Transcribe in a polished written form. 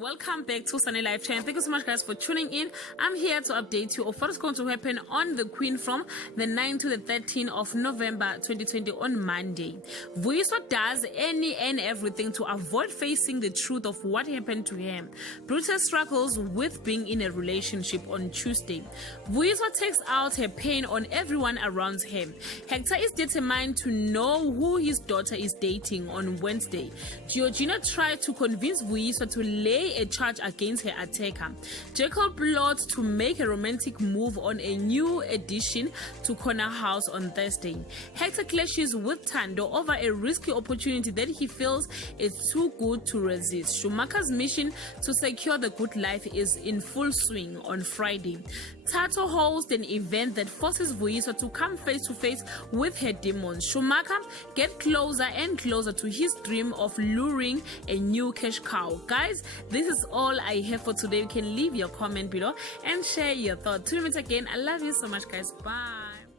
Welcome back to Sunny Life Channel. Thank you so much, guys, for tuning in. I'm here to update you of what is going to happen on the Queen from the 9th to the 13th of November 2020 on Monday. Vuyiswa does any and everything to avoid facing the truth of what happened to him. Brutus struggles with being in a relationship on Tuesday. Vuyiswa takes out her pain on everyone around him. Hector is determined to know who his daughter is dating on Wednesday. Georgina tried to convince Vuyiswa to lay a charge against her attacker. Jekyll plots to make a romantic move on a new addition to Corner House on Thursday. Hector clashes with Tando over a risky opportunity that he feels is too good to resist. Schumacher's mission to secure the good life is in full swing on Friday. Tato hosts an event that forces Vuyiswa to come face to face with her demons. Schumacher gets closer and closer to his dream of luring a new cash cow. Guys, this is all I have for today. You can leave your comment below and share your thoughts. Till we meet again, I love you so much, guys. Bye.